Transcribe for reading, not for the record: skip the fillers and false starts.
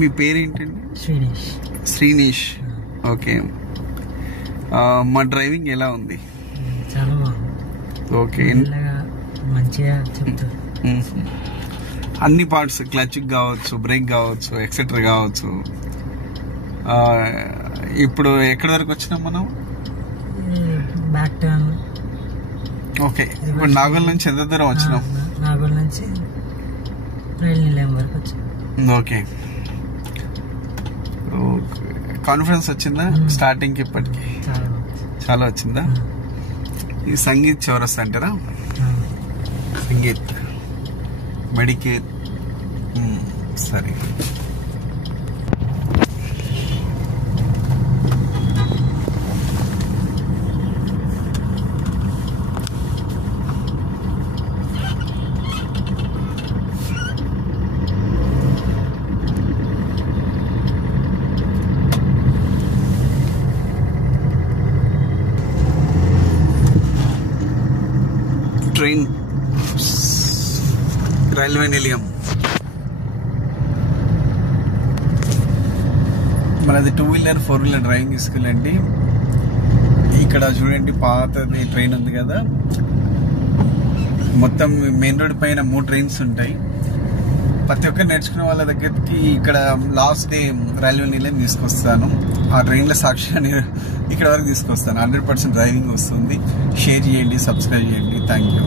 మీ పేరేంటండి? శ్రీనేష్. శ్రీనేష్. ఓకే. మా డ్రైవింగ్ ఎలా ఉంది? చాలా బాగుంది. ఓకే. మంచిగా చెప్తారు. అన్ని పార్ట్స్, క్లచ్ కావచ్చు, బ్రేక్ కావచ్చు, ఎక్సెట్రా కావచ్చు. ఇప్పుడు ఎక్కడి వరకు వచ్చినాం మనం? Back turn. ఓకే. ఇప్పుడు నాగోల్ నుంచి ఎంత దూరం వచ్చినాం? నాగోల్ నుంచి రైల్ నిలయం వరకు వచ్చాం. ఓకే. కాన్ఫిడెన్స్ వచ్చిందా స్టార్టింగ్ కి ఇప్పటికి? చాలా వచ్చిందా? ఈ సంగీత్ చౌరస్ అంటారా? సంగీత్ మెడికేట్. సరే. ట్రైన్ రైల్వే నిలయం. మనది 2 వీలర్ 4 వీలర్ డ్రైవింగ్ స్కూల్ అండి. ఇక్కడ చూడండి పాతది ట్రైన్ ఉంది కదా, మొత్తం మెయిన్ రోడ్ పైన 3 ట్రైన్స్ ఉంటాయి. ప్రతి ఒక్కరు నేర్చుకునే వాళ్ళ దగ్గరికి ఇక్కడ లాస్ట్ డే రైల్వే నిలయం తీసుకొస్తాను. ఆ ట్రైన్ల సాక్షిగా ఇక్కడ వరకు తీసుకొస్తాను. 100% డ్రైవింగ్ వస్తుంది. షేర్ చేయండి, సబ్స్క్రైబ్ చేయండి. Thank you.